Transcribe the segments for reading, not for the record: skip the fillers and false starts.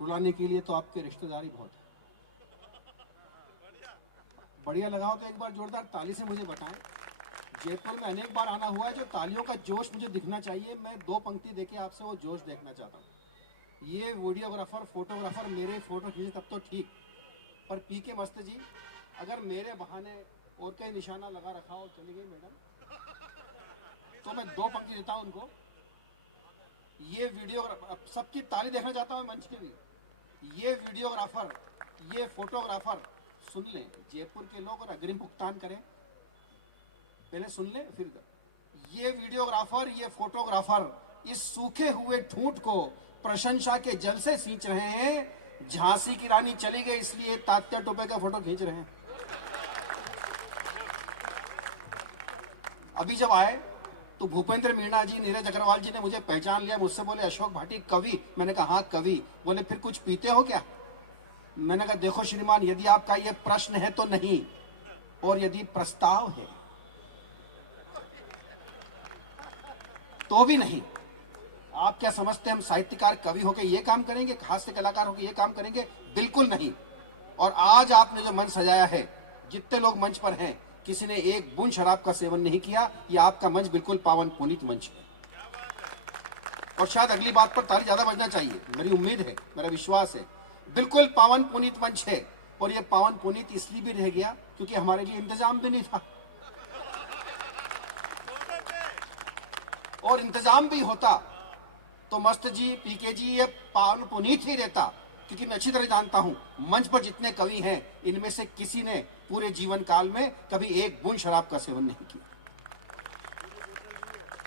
रुलाने के लिए तो आपके रिश्तेदारी बहुत है। बढ़िया लगा हो तो एक बार जोरदार ताली से मुझे बताएं। जयपुर में अनेक बार आना हुआ है, जो तालियों का जोश मुझे दिखना चाहिए, मैं 2 पंक्ति देके आपसे वो जोश देखना चाहता हूँ। ये वीडियोग्राफर फोटोग्राफर मेरे फोटो खींचे तब तो ठीक, पर पी के मस्त जी अगर मेरे बहाने और कहीं निशाना लगा रखा हो, चली गई मैडम, तो मैं 2 पंक्ति देता हूँ उनको। ये वीडियो सबकी ताली देखना चाहता हूँ मंच के भी। ये वीडियोग्राफर ये फोटोग्राफर सुन लें, जयपुर के लोग, और अग्रिम भुगतान करें, पहले सुन लें फिर। ये वीडियोग्राफर ये फोटोग्राफर इस सूखे हुए ठूंठ को प्रशंसा के जल से सींच रहे हैं। झांसी की रानी चली गई इसलिए तात्या टोपे का फोटो खींच रहे हैं। अभी जब आए तो भूपेंद्र मीणा जी, नीरज अग्रवाल जी ने मुझे पहचान लिया, मुझसे बोले अशोक भाटी कवि। मैंने कहा हाँ कवि। बोले फिर कुछ पीते हो क्या? मैंने कहा देखो श्रीमान, यदि आपका ये प्रश्न है तो नहीं, और यदि प्रस्ताव है तो भी नहीं। आप क्या समझते हैं हम साहित्यकार कवि होके ये काम करेंगे, हास्य कलाकार होके ये काम करेंगे? बिल्कुल नहीं। और आज आपने जो मंच सजाया है, जितने लोग मंच पर हैं, किसी ने एक बूंद शराब का सेवन नहीं किया। ये आपका मंच बिल्कुल पावन पुनीत मंच है, और शायद अगली बात पर ताली ज्यादा बजना चाहिए, मेरी उम्मीद है, मेरा विश्वास है। बिल्कुल पावन पुनीत मंच है, और ये पावन पुनीत इसलिए भी रह गया क्योंकि हमारे लिए इंतजाम भी नहीं था, और इंतजाम भी होता तो मस्त जी, पीके जी, ये पावन पुनीत ही रहता। क्योंकि मैं अच्छी तरह जानता हूं मंच पर जितने कवि हैं, इनमें से किसी ने पूरे जीवन काल में कभी एक बूंद शराब का सेवन नहीं किया,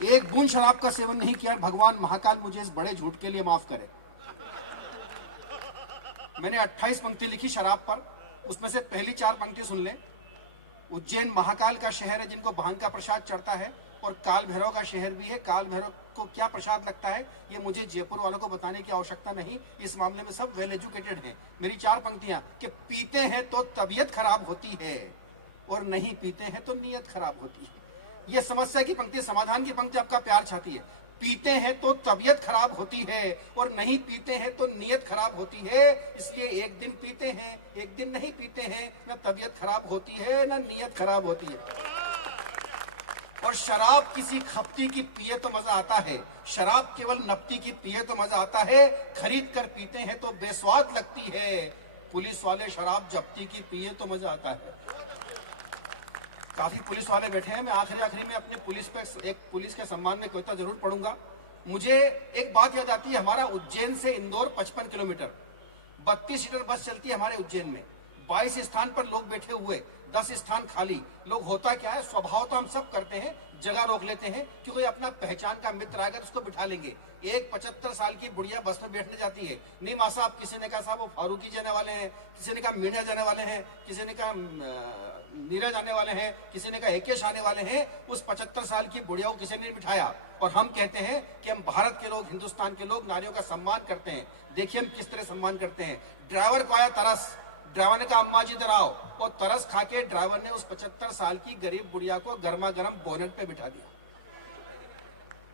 एक बूंद शराब का सेवन नहीं किया। भगवान महाकाल मुझे इस बड़े झूठ के लिए माफ करे। मैंने 28 पंक्ति लिखी शराब पर, उसमें से पहली 4 पंक्ति सुन लें। उज्जैन महाकाल का शहर है जिनको भांग का प्रसाद चढ़ता है, और काल भैरव का शहर भी है। काल भैरव को क्या प्रसाद लगता है ये मुझे जयपुर वालों को बताने की आवश्यकता नहीं, इस मामले में सब वेल एजुकेटेड हैं। मेरी 4 पंक्तियां कि पीते हैं तो तबीयत खराब होती है, और नहीं पीते हैं तो नीयत खराब होती है। ये समस्या की पंक्ति, समाधान की पंक्ति आपका प्यार चाहती है। पीते हैं तो तबीयत खराब होती है, और नहीं पीते हैं तो नीयत खराब होती है। इसलिए एक दिन पीते हैं, एक दिन नहीं पीते हैं, न तबीयत खराब होती है न नीयत खराब होती है। और शराब किसी खपती की पिए तो मजा आता है, शराब केवल नपती की पिए तो मजा आता है। खरीद कर पीते हैं तो बेस्वाद लगती है, पुलिस वाले शराब जब्ती की पिए तो मजा आता है। काफी पुलिस वाले बैठे हैं, मैं आखिरी में अपने पुलिस पे, एक पुलिस के सम्मान में कविता जरूर पढ़ूंगा। मुझे एक बात याद आती है, हमारा उज्जैन से इंदौर 55 किलोमीटर, 32 सीटर बस चलती है हमारे उज्जैन में। 22 स्थान पर लोग बैठे हुए, 10 स्थान खाली। लोग होता क्या है, स्वभाव तो हम सब करते हैं, जगह रोक लेते हैं कि कोई अपना पहचान का मित्र आएगा तो उसको बिठा लेंगे। एक 75 साल की बुढ़िया बस में बैठने जाती है, नहीं माँ साहब, किसी ने कहा साहब वो फारूकी जाने वाले हैं, किसी ने कहा मीडिया जाने वाले हैं, किसी ने कहा नीरज आने वाले हैं, किसी ने कहा एकेश आने वाले हैं। उस 75 साल की बुढ़िया को किसी ने बिठाया, और हम कहते हैं कि हम भारत के लोग, हिंदुस्तान के लोग नारियों का सम्मान करते हैं। देखिए हम किस तरह सम्मान करते हैं। ड्राइवर को आया तरस, ड्राइवर ने कहा अम्मा जी इधर आओ, और तरस खा के ड्राइवर ने उस 75 साल की गरीब बुढ़िया को गर्मा गर्म बोनट पे बिठा दिया।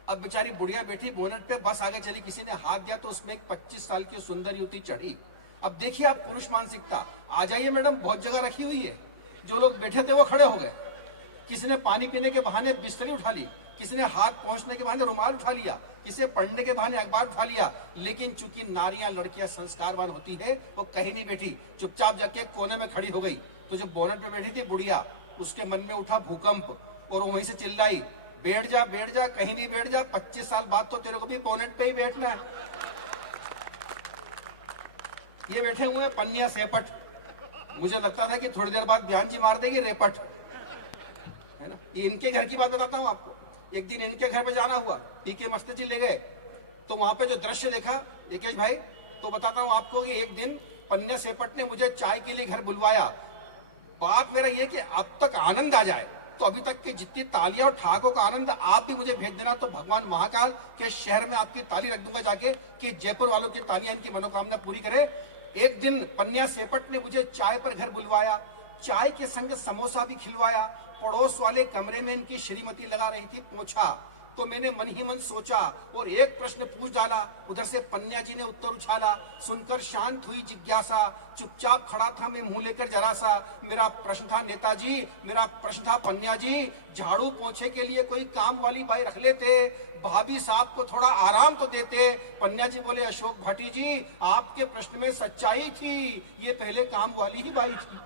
अब बेचारी बुढ़िया बैठी बोनट पे, बस आगे चली, किसी ने हाथ दिया तो उसमें एक 25 साल की सुंदर युवती चढ़ी। अब देखिए आप पुरुष मानसिकता, आ जाइए मैडम, बहुत जगह रखी हुई है। जो लोग बैठे थे वो खड़े हो गए, किसी ने पानी पीने के बहाने बिस्तरी उठा ली, किसी ने हाथ पहुंचने के बहाने रुमाल उठा लिया, किसी ने पढ़ने के बहाने अखबार उठा लिया। लेकिन चूंकि नारियां, लड़कियां संस्कारवान होती है, वो कहीं नहीं बैठी, चुपचाप जाके कोने में खड़ी हो गई। तो जो बोनट पे बैठी थी बुढ़िया, उसके मन में उठा भूकंप, और वहीं से चिल्लाई, बैठ जा बैठ जा, कहीं भी बैठ जा, 25 साल बाद तो तेरे को भी बोनट पे ही बैठना है। ये बैठे हुए हैं पन्निया सेपट, मुझे लगता था कि थोड़ी देर बाद बयान जी मार देगी रेपट, है ना। ये इनके घर की बात बताता हूँ आपको। एक दिन इनके घर पे जाना हुआ, पीके मस्त जी ले गए, तो वहां पे जो दृश्य देखा एकेश भाई, तो बताता हूँ आपको कि एक दिन पन्निया सेपट ने मुझे चाय के लिए घर बुलवाया। बात मेरा ये कि अब तक आनंद आ जाए, तो अभी तक की जितनी तालियां और ठाकों का आनंद आप भी मुझे भेज देना, तो भगवान महाकाल के शहर में आपकी ताली रख दूंगा जाके, कि जयपुर वालों की तालियां इनकी मनोकामना पूरी करे। एक दिन पन्निया सेपट ने मुझे चाय पर घर बुलवाया, चाय के संग समोसा भी खिलवाया। पड़ोस वाले कमरे में इनकी श्रीमती लगा रही थी पोछा, तो मैंने मन ही मन सोचा और एक प्रश्न पूछ डाला। उधर से पन्या जी ने उत्तर उछाला। सुनकर शांत हुई जिज्ञासा, चुपचाप खड़ा था मैं मुंह लेकर जरा सा। मेरा प्रश्न था नेताजी, मेरा प्रश्न था पन्या जी, झाड़ू पोछे के लिए कोई काम वाली बाई रख लेते, भाभी साहब को थोड़ा आराम तो देते। पन्या जी बोले, अशोक भाटी जी, आपके प्रश्न में सच्चाई थी, ये पहले काम वाली ही बाई थी।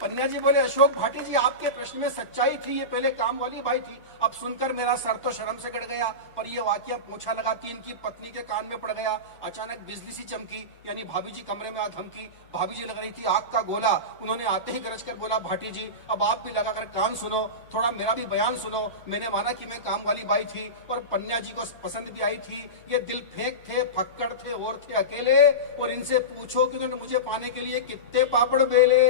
पन्या जी बोले, अशोक भाटी जी, आपके प्रश्न में सच्चाई थी, ये पहले काम वाली बाई थी। अब सुनकर मेरा सर तो शर्म से गड़ गया, पर यह वाकया पोछा लगाती इनकी पत्नी के कान में पड़ गया। अचानक बिजली सी चमकी, यानी भाभी जी कमरे में आ धमकी। भाभी जी लग रही थी आग का गोला। उन्होंने आते ही गरज कर बोला, भाटी जी, अब आप भी लगाकर कान सुनो, थोड़ा मेरा भी बयान सुनो। मैंने माना कि मैं काम वाली बाई थी और पन्या जी को पसंद भी आई थी। ये दिल फेंक थे, फक्कड़ थे और थे अकेले, और इनसे पूछो कि उन्होंने मुझे पाने के लिए कितने पापड़ बेले।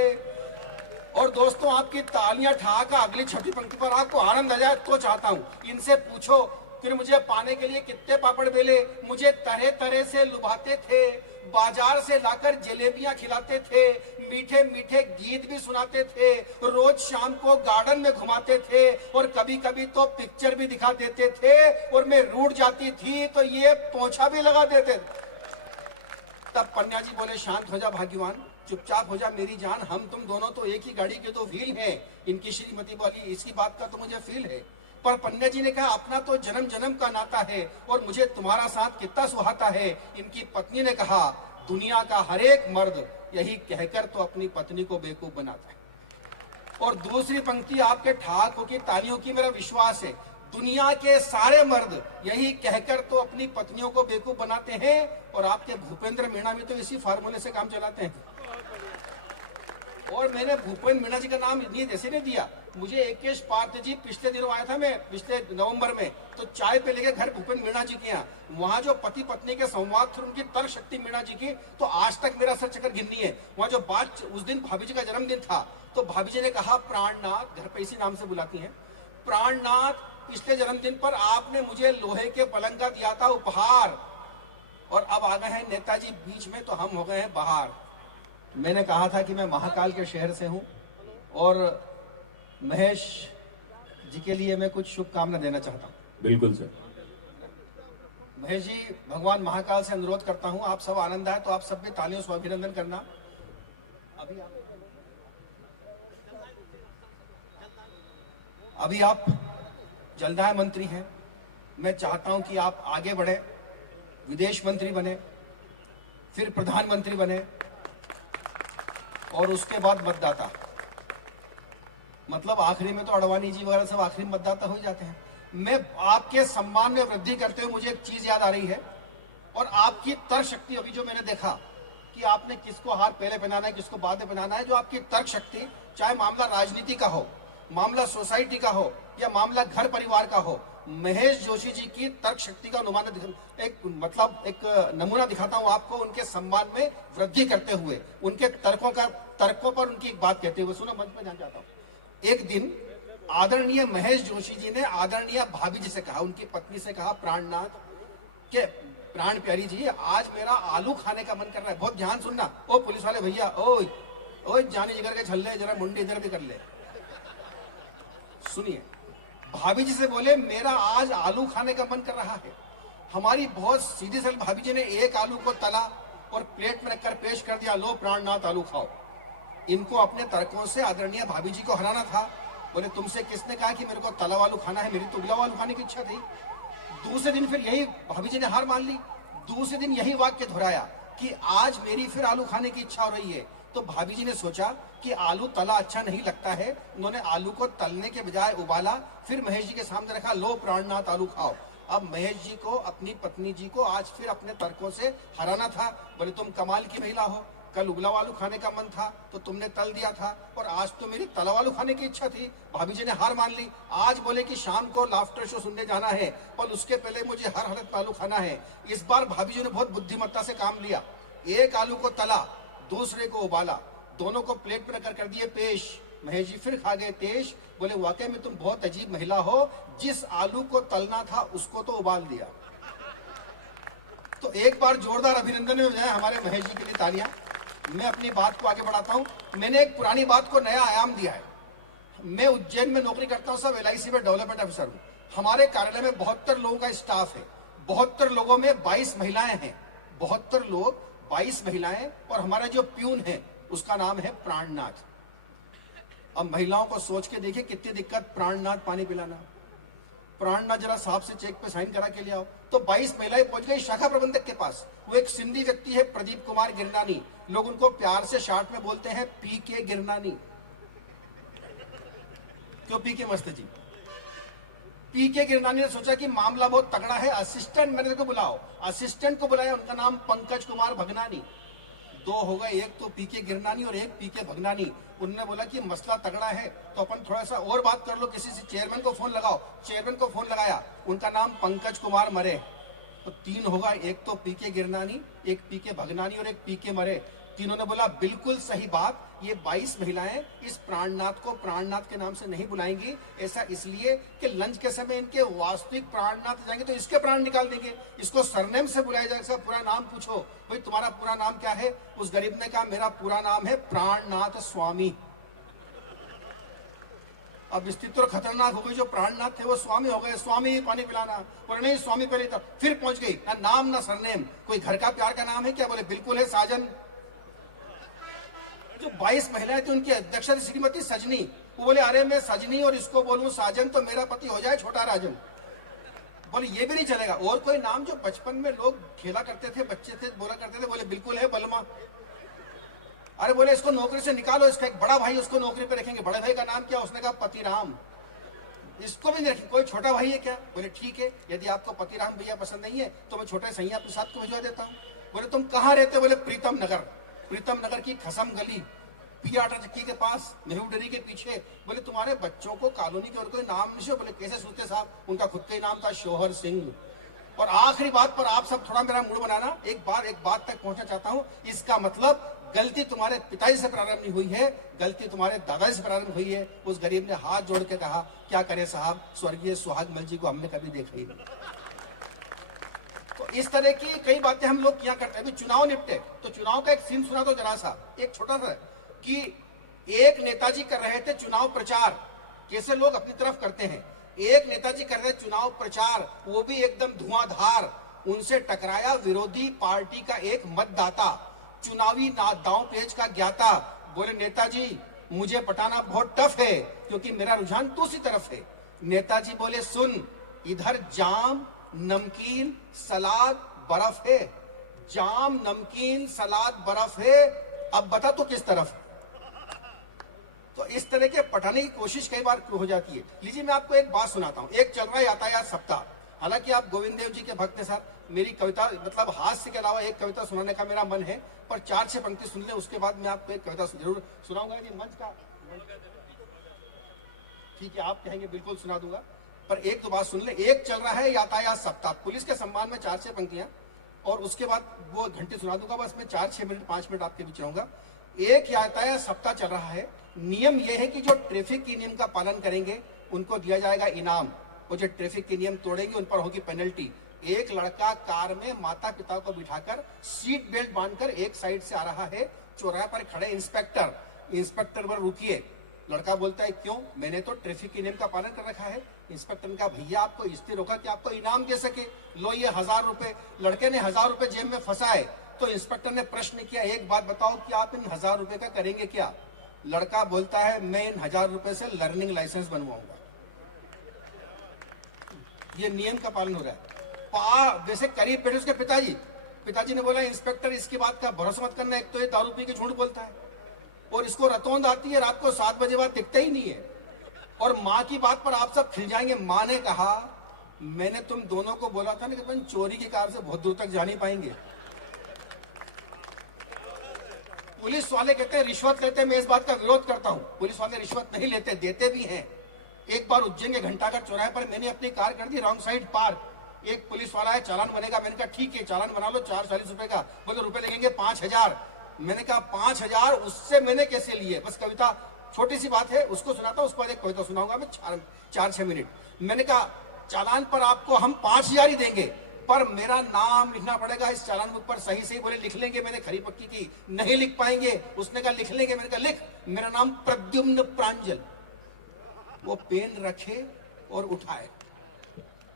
और दोस्तों, आपकी तालियां ठहाका अगली छठी पंक्ति पर आपको आनंद आ जाए तो चाहता हूं। इनसे पूछो कि मुझे पाने के लिए कितने पापड़ बेले। मुझे तरह तरह से लुभाते थे, बाजार से लाकर जलेबियां खिलाते थे, मीठे मीठे गीत भी सुनाते थे, रोज शाम को गार्डन में घुमाते थे, और कभी कभी तो पिक्चर भी दिखा देते थे, और मैं रूठ जाती थी तो ये पोछा भी लगा देते थे। तब पन्या जी बोले, शांत हो जा भाग्यवान, चुपचाप हो जा मेरी जान, हम तुम दोनों तो एक ही गाड़ी के दो व्हील हैं। इनकी श्रीमती बोली, इसकी बात का तो मुझे फील है। पर पन्या जी ने कहा, अपना तो जन्म जन्म का नाता है, और मुझे तुम्हारा साथ कितना सुहाता है। इनकी पत्नी ने कहा, दुनिया का हर एक मर्द यही कहकर तो अपनी पत्नी को बेवकूफ बनाता है। और दूसरी पंक्ति आपके ठहाकों की तालियों की मेरा विश्वास है, दुनिया के सारे मर्द यही कहकर तो अपनी पत्नियों को बेवकूफ बनाते हैं, और आपके भूपेंद्र मीणा भी तो इसी फार्मूले से काम चलाते हैं। और मैंने भूपेंद्र मीणा जी का नाम इतनी जैसे नहीं दिया, मुझे एकेश पार्थ जी पिछले दिनों आया था, मैं पिछले नवंबर में, तो चाय पे लेके घर भूपेंद्र मीणा जी के यहाँ, वहाँ जो पति पत्नी के संवाद थे, उनकी तर्क शक्ति मीणा जी की तो आज तक मेरा सर चक्कर गिननी है। वहाँ जो बात, उस दिन भाभी जी का जन्मदिन था, तो भाभी जी ने कहा, प्राणनाथ, घर पे इसी नाम से बुलाती हैं, प्राणनाथ, पिछले जन्मदिन पर आपने मुझे लोहे के पलंग का दिया था उपहार, और अब आ गए हैं नेताजी बीच में, तो हम हो गए हैं बाहर। मैंने कहा था कि मैं महाकाल के शहर से हूं, और महेश जी के लिए मैं कुछ शुभकामना देना चाहता हूं। बिल्कुल सर। महेश जी, भगवान महाकाल से अनुरोध करता हूं, आप सब आनंद आए तो आप सब भी तालियों से अभिनंदन करना। अभी आप जलदाय मंत्री हैं, मैं चाहता हूं कि आप आगे बढ़े, विदेश मंत्री बने, फिर प्रधानमंत्री बने, और उसके बाद मतदाता। मतलब आखिरी में तो अडवाणी जी वगैरह सब आखिरी मतदाता हो जाते हैं। मैं आपके सम्मान में वृद्धि करते हुए मुझे एक चीज याद आ रही है, और आपकी तर्क शक्ति, अभी जो मैंने देखा कि आपने किसको हार पहले पहनाना है, किसको बाद में पहनाना है, जो आपकी तर्क शक्ति, चाहे मामला राजनीति का हो, मामला सोसाइटी का हो, या मामला घर परिवार का हो, महेश जोशी जी की तर्क शक्ति का एक नमूना दिखाता हूं आपको, उनके सम्मान में वृद्धि करते हुए, उनके तर्कों पर उनकी एक बात कहते हुए। सुनो, मंच में जाना चाहता हूं। एक दिन आदरणीय महेश जोशी जी ने आदरणीय भाभी जी से कहा, उनकी पत्नी से कहा, प्राणनाथ के प्राण प्यारी जी, आज मेरा आलू खाने का मन कर रहा है, बहुत ध्यान सुनना। ओ पुलिस वाले भैया, ओ जानी जिगर के छल्ले, जरा मुंडी इधर भी कर ले। सुनिए, भाभी जी से बोले, मेरा आज आलू खाने का मन कर रहा है। हमारी बहुत सीधी सरल भाभी जी ने एक आलू को तला और प्लेट में रखकर पेश कर दिया, लो प्राणनाथ आलू खाओ। इनको अपने तर्कों से आदरणीय भाभी जी को हराना था। बोले, तुमसे किसने कहा कि मेरे को तला आलू खाना है, मेरी तो उबला आलू खाने की इच्छा थी। दूसरे दिन फिर यही भाभी जी ने हार मान ली। दूसरे दिन यही वाक्य दोहराया कि आज मेरी फिर आलू खाने की इच्छा हो रही है। तो भाभी जी ने सोचा कि आलू तला अच्छा नहीं लगता है, उन्होंने आलू को तलने के बजाय उबाला, फिर महेश जी के सामने रखा, लो प्राणनाथ आलू खाओ। अब महेश जी को, अपनी पत्नी जी को आज फिर अपने तर्कों से हराना था। बोले, तुम कमाल की महिला हो, कल उबला आलू खाने का मन था तो तुमने तल दिया था, और आज तो मेरी तला आलू खाने की इच्छा थी। भाभी जी ने हार मान ली। आज बोले कि शाम को लाफ्टर शो सुनने जाना है, पर उसके पहले मुझे हर हालत में आलू खाना है। इस बार भाभी जी ने बहुत बुद्धिमत्ता से काम लिया, एक आलू को तला, दूसरे को उबाला, दोनों को प्लेट पर रखकर कर दिए पेश। महेश जी फिर खा गए तेज। बोले, वाकई में तुम बहुत अजीब महिला हो, जिस आलू को तलना था उसको तो उबाल दिया। तो एक बार जोरदार अभिनंदन में जाए हमारे महेश जी के लिए तालियां। मैं अपनी बात को आगे बढ़ाता हूं। मैंने एक पुरानी बात को नया आयाम दिया है। मैं उज्जैन में नौकरी करता हूं, सब LIC में डेवलपमेंट ऑफिसर हूं। हमारे कार्यालय में 72 लोगों का स्टाफ है। 72 लोगों में 22 महिलाएं हैं। 72 लोग, 22 महिलाएं, और हमारा जो प्यून है उसका नाम है प्राणनाथ। अब महिलाओं को सोच के देखिए कितनी दिक्कत, प्राणनाथ पानी पिलाना। प्राणनाथ जरा साहब से चेक पे साइन करा के ले आओ। तो 22 महिलाएं पहुंच गई शाखा प्रबंधक के पास। वो एक सिंधी व्यक्ति है, प्रदीप कुमार गिरनानी। लोग उनको प्यार से शॉर्ट में बोलते हैं PK गिरनानी। क्यों PK मस्त जी? PK गिरनानी ने सोचा कि मामला बहुत तगड़ा है, असिस्टेंट मैनेजर को बुलाओ। असिस्टेंट को बुलाया, उनका नाम पंकज कुमार भगनानी। दो हो गए, एक तो PK गिरनानी और एक PK भगनानी। उन्होंने बोला कि मसला तगड़ा है तो अपन थोड़ा सा और बात कर लो, किसी से चेयरमैन को फोन लगाओ। चेयरमैन को फोन लगाया, उनका नाम पंकज कुमार मरे। तो 3 होगा, एक तो PK गिरनानी, एक PK भगनानी और एक PK मरे। तीनों ने बोला बिल्कुल सही बात, ये 22 महिलाएं इस प्राणनाथ को प्राणनाथ के नाम से नहीं बुलाएंगी। ऐसा इसलिए कि लंच के समय इनके वास्तविक प्राणनाथ जाएंगे तो इसके प्राण निकाल देंगे। इसको सरनेम से बुलाया जाएगा, इसका पूरा नाम पूछो, भाई तुम्हारा पूरा नाम क्या है? उस गरीब ने कहा मेरा पूरा नाम है प्राणनाथ स्वामी। अब स्थिति तो खतरनाक हो गई, जो प्राणनाथ थे वो स्वामी हो गए। स्वामी पानी पिलाना, बोले नहीं स्वामी पहले तब। फिर पहुंच गई, ना नाम ना सरनेम। कोई घर का प्यार का नाम है क्या? बोले बिल्कुल है, साजन। जो 22 महिलाएं थी उनकी अध्यक्षा थी श्रीमती सजनी। वो बोले अरे मैं सजनी और इसको बोलूं साजन तो मेरा पति हो जाए छोटा राजन। बोले ये भी नहीं चलेगा। और कोई नाम जो बचपन में लोग खेला करते थे, बच्चे थे बोला करते थे? बोले बिल्कुल है, बलमा। अरे बोले इसको नौकरी से निकालो, इसका एक बड़ा भाई उसको नौकरी पे रखेंगे। बड़े भाई का नाम क्या? उसने कहा पतिराम। इसको भी नहीं रखेंगे। कोई छोटा भाई है क्या? बोले ठीक है, यदि आपको पतिराम भैया पसंद नहीं है तो मैं छोटे सैया प्रसाद को भिजवा देता हूँ। बोले तुम कहाँ रहते? बोले प्रीतम नगर। प्रीतम नगर की खसम गली, आटा चक्की के पास, नेहरू डेयरी के पीछे। बोले तुम्हारे बच्चों को कॉलोनी के और कोई नाम नहीं? बोले कैसे सोचते साहब? उनका खुद का ही नाम था शोहर सिंह। और आखिरी बात पर आप सब थोड़ा मेरा मूड बनाना, एक बात तक पहुंचना चाहता हूं। इसका मतलब गलती तुम्हारे पिताजी से प्रारंभ नहीं हुई है, गलती तुम्हारे दादाजी से प्रारंभ हुई है। उस गरीब ने हाथ जोड़ के कहा क्या करे साहब, स्वर्गीय सुहाग मल जी को हमने कभी देखा ही नहीं। तो इस तरह की कई बातें हम लोग किया करते हैं। अभी चुनाव निपटे तो चुनाव का एक सीन सुना तो जरा सा, एक छोटा सा, कि एक नेताजी कर रहे थे चुनाव प्रचार। कैसे लोग अपनी तरफ करते हैं। एक नेताजी कर रहे चुनाव प्रचार, वो भी एकदम धुआंधार। उनसे टकराया विरोधी पार्टी का एक मतदाता, चुनावी दांव पेच का ज्ञाता। बोले नेताजी मुझे पटाना बहुत टफ है क्योंकि मेरा रुझान दूसरी तरफ है। नेताजी बोले सुन, इधर जाम नमकीन सलाद बर्फ है, जाम नमकीन सलाद बर्फ है, अब बता तो किस तरफ। तो इस तरह के पटाने की कोशिश कई बार हो जाती है। लीजिए मैं आपको एक बात सुनाता हूँ। एक चल रहा है यातायात सप्ताह, हालांकि आप गोविंद देव जी के भक्त हैं साहब, मेरी कविता मतलब हास्य के अलावा एक कविता सुनाने का मेरा मन है, पर 4-6 पंक्ति सुन ले, उसके बाद मैं आपको एक कविता जरूर सुनाऊंगा। जी मंच का ठीक है, आप कहेंगे बिल्कुल सुना दूंगा, पर एक तो बात सुन ले। एक चल रहा है यातायात सप्ताह, पुलिस के सम्मान में 4-6 पंक्तियां, और उसके बाद वो घंटे सुना दूंगा। बस मैं 4-6 मिनट 5 मिनट आपके बीच रहूंगा। एक यातायात सप्ताह चल रहा है। नियम यह है कि जो ट्रैफिक के नियम का पालन करेंगे उनको दिया जाएगा इनाम, और जो ट्रैफिक के नियम तोड़ेंगे उन पर होगी पेनल्टी। एक लड़का कार में माता पिता को बिठाकर सीट बेल्ट बांधकर एक साइड से आ रहा है, चौराहे पर खड़े इंस्पेक्टर पर रुकिए। लड़का बोलता है क्यों? मैंने तो ट्रैफिक के नियम का पालन कर रखा है। इंस्पेक्टर ने कहा भैया आपको इसलिए रोका कि आपको इनाम दे सके, लो ये 1000 रुपए। लड़के ने 1000 रुपए जेब में फंसाए तो इंस्पेक्टर ने प्रश्न किया एक बात बताओ कि आप इन 1000 रुपए का करेंगे क्या? लड़का बोलता है मैं इन 1000 रुपए से लर्निंग लाइसेंस बनवाऊंगा। ये नियम का पालन हो रहा है। जैसे करीब बैठे उसके पिताजी ने बोला इंस्पेक्टर इसकी बात का भरोसा मत करना, एक तो ये दारू पी के झूठ बोलता है और इसको रतौंद आती है, रात को 7 बजे बाद दिखता ही नहीं है। और माँ की बात पर आप सब खिल जाएंगे। माँ ने कहा मैंने तुम दोनों को बोला था ना कि तुम चोरी की कार से बहुत दूर तक जा नहीं पाएंगे। पुलिस वाले कहते हैं रिश्वत लेते हैं, मैं इस बात का विरोध करता हूं। पुलिस वाले रिश्वत नहीं लेते, देते भी हैं। एक बार उज्जैन के घंटाघर चौराहे पर मैंने अपनी कार कर दी रॉन्ग साइड पार्क। एक पुलिस वाला है चालान बनेगा, मैंने कहा ठीक है चालान बना लो 440 रुपए का। बोले रुपए लगेंगे 5000। मैंने कहा 5000 उससे मैंने कैसे लिए? बस कविता छोटी सी बात है, उसको सुनाता हूं, उसके बाद एक कविता सुनाऊंगा मैं 4-6 मिनट। मैंने कहा चालान पर आपको हम 5000 ही देंगे, पर मेरा नाम लिखना पड़ेगा इस चालान बुक पर सही सही। बोले लिख लेंगे, मैंने खरी पक्की की। नहीं लिख पाएंगे? उसने कहा लिख लेंगे। मैंने कहा लिख, मेरा नाम प्रद्युम्न प्रांजल। वो पेन रखे और उठाए,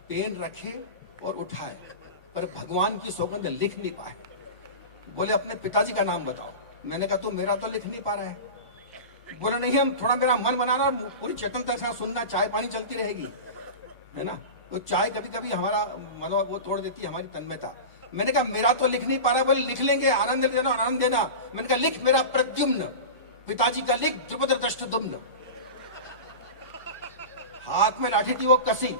पेन रखे और उठाए, पर भगवान की सौगंध लिख नहीं पाए। बोले अपने पिताजी का नाम बताओ। मैंने कहा तो मेरा तो लिख नहीं पा रहा है। बोले नहीं, हम थोड़ा मेरा मन बनाना, पूरी चेतनता से सुनना, चाय पानी चलती रहेगी, है ना। तो चाय कभी कभी हमारा मतलब वो तोड़ देती है हमारी तन्मयता। मैंने कहा मेरा तो लिख नहीं पा रहा। बोले लिख लेंगे, आनंद देना, आनंद देना। मैंने कहा लिख मेरा प्रद्युम्न, पिताजी का लिख द्रुपद दृष्टद्युम्न। हाथ में लाठी थी, वो कसी।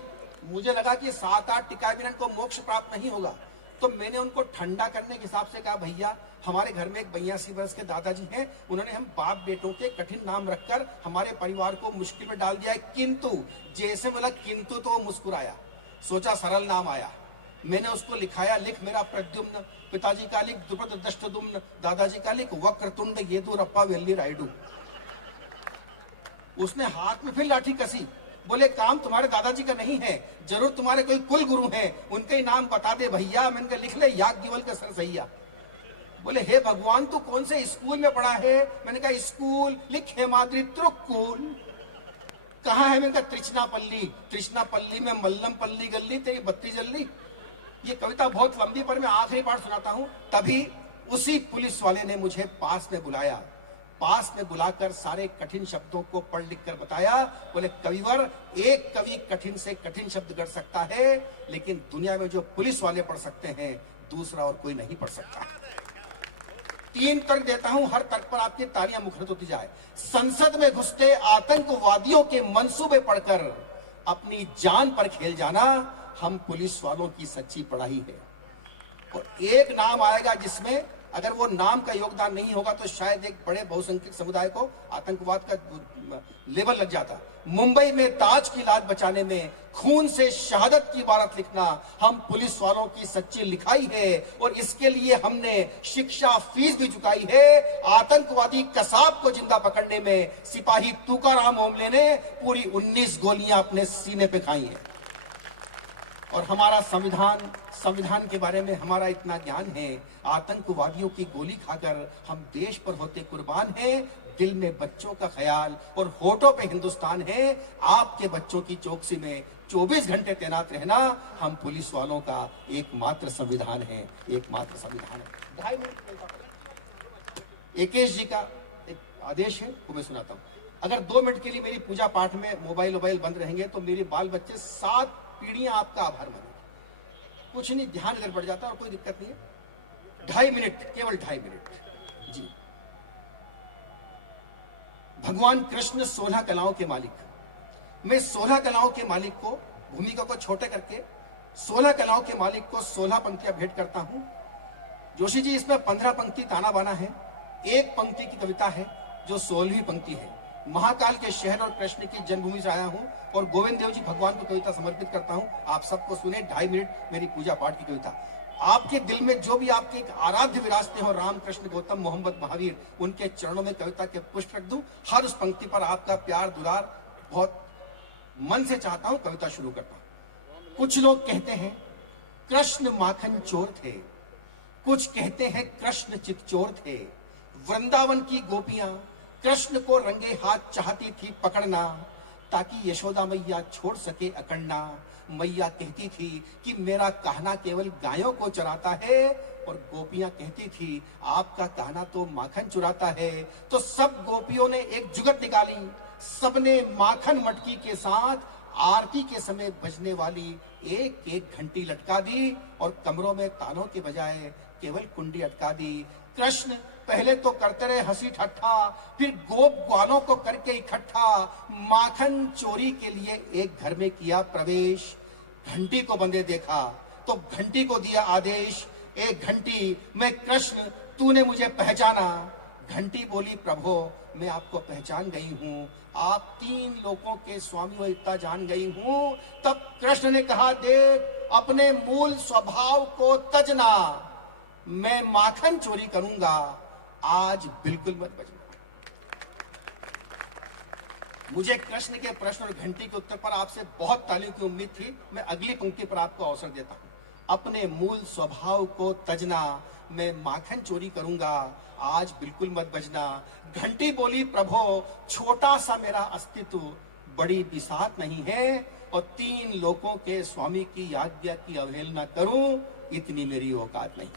मुझे लगा कि 7-8 टिकाए बिना इनको मोक्ष प्राप्त नहीं होगा। तो मैंने उनको ठंडा करने के हिसाब से कहा भैया हमारे घर में एक 82 वर्ष के दादाजी हैं, उन्होंने हम बाप बेटों के कठिन नाम रखकर हमारे परिवार को मुश्किल में डाल दिया है। किंतु जैसे बोला किंतु तो वो मुस्कुराया, सोचा सरल नाम आया। मैंने उसको लिखाया, लिख मेरा प्रद्युम्न, पिताजी का लिख द्रुपद दृष्टद्युम्न, दादाजी का लिख वक्रतुंड येदुरप्पा वेल्ली रायडू। उसने हाथ में फिर लाठी कसी। बोले काम तुम्हारे दादाजी का नहीं है, जरूर तुम्हारे कोई कुल गुरु हैं, उनके ही नाम बता दे भैया। मैंने कहा लिख ले याज्ञवल्क्य सरसैया। बोले हे भगवान तू कौन से स्कूल में पढ़ा है? मैंने कहा स्कूल लिख हेमाद्रि त्रिकुल। कहाँ है? मैंने कहा तृष्णापल्ली। तृष्णापल्ली में मल्लम पल्ली गल्ली तेरी बत्ती जल्ली। ये कविता बहुत लंबी, पर मैं आखिरी पार्ट सुनाता हूं। तभी उसी पुलिस वाले ने मुझे पास में बुलाया, पास में बुलाकर सारे कठिन शब्दों को पढ़ लिख कर बताया। बोले कविवर, एक कवि कठिन से कठिन शब्द कर सकता है, लेकिन दुनिया में जो पुलिस वाले पढ़ सकते हैं दूसरा और कोई नहीं पढ़ सकता। 3 तर्क देता हूं, हर तर्क पर आपकी तालियां मुखरित होती जाए। संसद में घुसते आतंकवादियों के मंसूबे पढ़कर अपनी जान पर खेल जाना हम पुलिस वालों की सच्ची पढ़ाई है। और एक नाम आएगा जिसमें अगर वो नाम का योगदान नहीं होगा तो शायद एक बड़े बहुसंख्यक समुदाय को आतंकवाद का लेबल लग जाता। मुंबई में ताज की लाज बचाने में खून से शहादत की इबारत लिखना हम पुलिस वालों की सच्ची लिखाई है, और इसके लिए हमने शिक्षा फीस भी चुकाई है। आतंकवादी कसाब को जिंदा पकड़ने में सिपाही तुकाराम ओमले ने पूरी 19 गोलियां अपने सीने पे खाई हैं। और हमारा संविधान के बारे में हमारा इतना ज्ञान है, आतंकवादियों की गोली खाकर हम देश पर होते कुर्बान हैं। दिल में बच्चों का ख्याल और होठों पे हिंदुस्तान है। आपके बच्चों की चौकसी में 24 घंटे तैनात रहना हम पुलिस वालों का एकमात्र संविधान है, एकमात्र संविधान है। 2.5 मिनट एकेश जी का एक आदेश है, वो मैं सुनाता हूँ। अगर 2 मिनट के लिए मेरी पूजा पाठ में मोबाइल बंद रहेंगे तो मेरे बाल बच्चे 7 पीढ़ियां आपका आभार मानेंगे। कुछ नहीं, ध्यान इधर बढ़ जाता और कोई दिक्कत नहीं है। 2.5 मिनट, केवल 2.5 मिनट जी। भगवान कृष्ण 16 कलाओं के मालिक, मैं 16 कलाओं के मालिक को, भूमिका को छोटे करके 16 कलाओं के मालिक को 16 पंक्तियां भेंट करता हूं। जोशी जी इसमें 15 पंक्ति ताना बाना है, एक पंक्ति की कविता है जो 16वीं पंक्ति है। महाकाल के शहर और कृष्ण की जन्मभूमि से आया हूं और गोविंद देव जी भगवान को कविता समर्पित करता हूं। आप सबको सुने, 2.5 मिनट मेरी पूजा पाठ की कविता। आपके दिल में जो भी आपके एक आराध्य विरासते हो, राम कृष्ण गौतम मोहम्मद महावीर, उनके चरणों में कविता के पुष्प रख दूं। हर उस पंक्ति पर आपका प्यार दुलार बहुत मन से चाहता हूं। कविता शुरू करता हूं। कुछ लोग कहते हैं कृष्ण माखन चोर थे, कुछ कहते हैं कृष्ण चितचोर थे। वृंदावन की गोपियां कृष्ण को रंगे हाथ चाहती थी पकड़ना, ताकि यशोदा मैया छोड़ सके अकड़ना। मैया कहती थी कि मेरा कहना केवल गायों को चराता है, और गोपियां कहती थी आपका कहना तो माखन चुराता है। तो सब गोपियों ने एक जुगत निकाली, सबने माखन मटकी के साथ आरती के समय बजने वाली एक एक घंटी लटका दी, और कमरों में तालों के बजाय केवल कुंडी अटका दी। कृष्ण पहले तो करते रहे हंसी ठट्ठा, फिर गोप ग्वालों को करके इकट्ठा माखन चोरी के लिए एक घर में किया प्रवेश। घंटी को बंदे देखा तो घंटी को दिया आदेश, एक घंटी मैं कृष्ण तूने मुझे पहचाना। घंटी बोली प्रभो मैं आपको पहचान गई हूँ, आप 3 लोकों के स्वामी हो इतना जान गई हूँ। तब कृष्ण ने कहा देख अपने मूल स्वभाव को तजना, मैं माखन चोरी करूंगा, आज बिल्कुल मत बजना। मुझे कृष्ण के प्रश्न और घंटी के उत्तर पर आपसे बहुत तालियों की उम्मीद थी। मैं अगली पंक्ति पर आपको अवसर देता हूं। अपने मूल स्वभाव को तजना, मैं माखन चोरी करूंगा, आज बिल्कुल मत बजना। घंटी बोली प्रभो छोटा सा मेरा अस्तित्व, बड़ी बिसात नहीं है, और 3 लोगों के स्वामी की आज्ञा की अवहेलना करूं, इतनी मेरी औकात नहीं।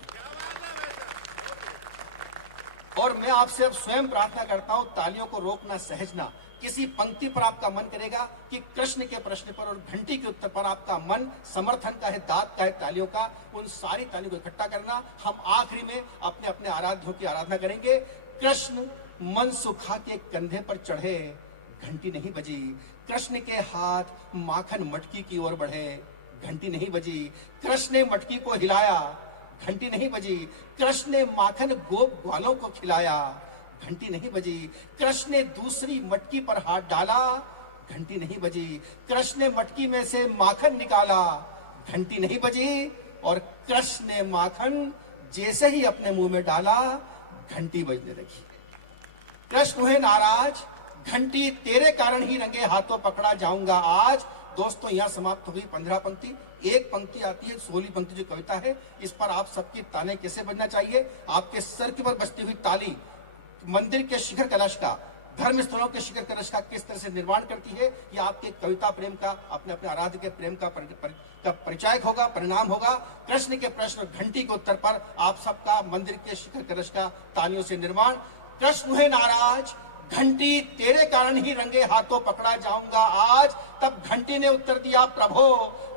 और मैं आपसे अब स्वयं प्रार्थना करता हूं, तालियों को रोकना सहजना। किसी पंक्ति पर आपका मन करेगा कि कृष्ण के प्रश्न पर और घंटी के उत्तर पर आपका मन समर्थन का है, दाद का है, तालियों का, उन सारी तालियों को इकट्ठा करना। हम आखिरी में अपने अपने आराध्यों की आराधना करेंगे। कृष्ण मन सुखा के कंधे पर चढ़े, घंटी नहीं बजी। कृष्ण के हाथ माखन मटकी की ओर बढ़े, घंटी नहीं बजी। कृष्ण ने मटकी को हिलाया, घंटी नहीं बजी। कृष्ण ने माखन गोप ग्वालों को खिलाया, घंटी नहीं बजी। कृष्ण ने दूसरी मटकी पर हाथ डाला, घंटी नहीं बजी। कृष्ण ने मटकी में से माखन निकाला, घंटी नहीं बजी। और कृष्ण ने माखन जैसे ही अपने मुंह में डाला, घंटी बजने लगी। कृष्ण हुए नाराज, घंटी तेरे कारण ही रंगे हाथों पकड़ा जाऊंगा आज। दोस्तों, यहां समाप्त हो गई 15 पंक्ति। एक पंक्ति आती है 16वीं पंक्ति जो कविता है, इस पर आप सबकी ताने कैसे बजना चाहिए। आपके सर के पर बजती हुई ताली मंदिर के शिखर कलश का, धर्म स्थलों के शिखर कलश का किस तरह से निर्माण करती है, यह आपके कविता प्रेम का, अपने अपने आराध्य के प्रेम का परिचायक होगा, परिणाम होगा। कृष्ण के प्रश्न और घंटी के उत्तर पर आप सबका मंदिर के शिखर कलश का तालियों से निर्माण। कृष्ण हुए नाराज, घंटी तेरे कारण ही रंगे हाथों पकड़ा जाऊंगा आज। तब घंटी ने उत्तर दिया प्रभो,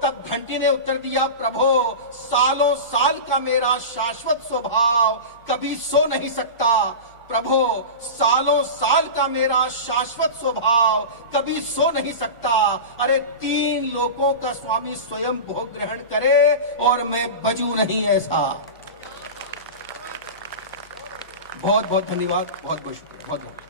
तब घंटी ने उत्तर दिया प्रभो, सालों साल का मेरा शाश्वत स्वभाव कभी सो नहीं सकता। प्रभो, सालों साल का मेरा शाश्वत स्वभाव कभी सो नहीं सकता। अरे 3 लोगों का स्वामी स्वयं भोग ग्रहण करे और मैं बजू नहीं ऐसा। बहुत बहुत धन्यवाद, बहुत बहुत शुक्रिया, बहुत बहुत।